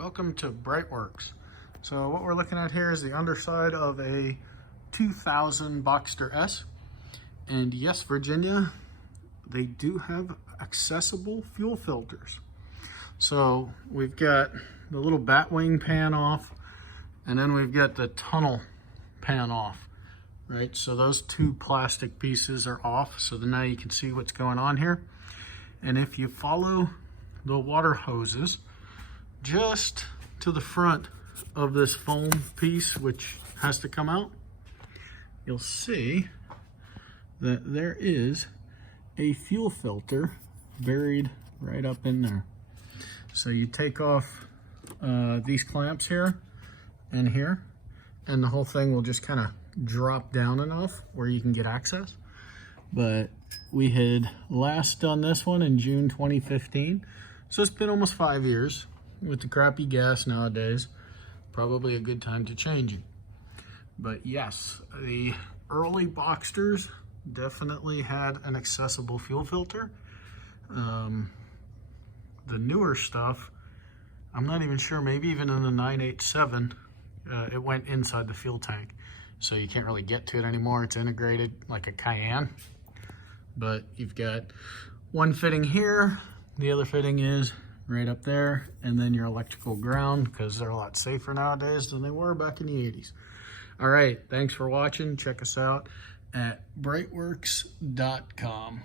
Welcome to BreitWerks. So what we're looking at here is the underside of a 2000 Boxster S. And yes, Virginia, they do have accessible fuel filters. So we've got the little bat wing pan off, and then we've got the tunnel pan off, right? So those two plastic pieces are off. So now you can see what's going on here. And if you follow the water hoses just to the front of this foam piece, which has to come out, you'll see that there is a fuel filter buried right up in there. So you take off these clamps here and here, and the whole thing will just kind of drop down enough where you can get access. But we had last done this one in June 2015, so it's been almost 5 years. With the crappy gas nowadays, probably a good time to change it. But yes, the early Boxsters definitely had an accessible fuel filter. The newer stuff, I'm not even sure, maybe even in the 987, it went inside the fuel tank. So you can't really get to it anymore. It's integrated like a Cayenne. But you've got one fitting here, the other fitting is right up there, and then your electrical ground, because they're a lot safer nowadays than they were back in the 80s. All right, thanks for watching. Check us out at BreitWerks.com.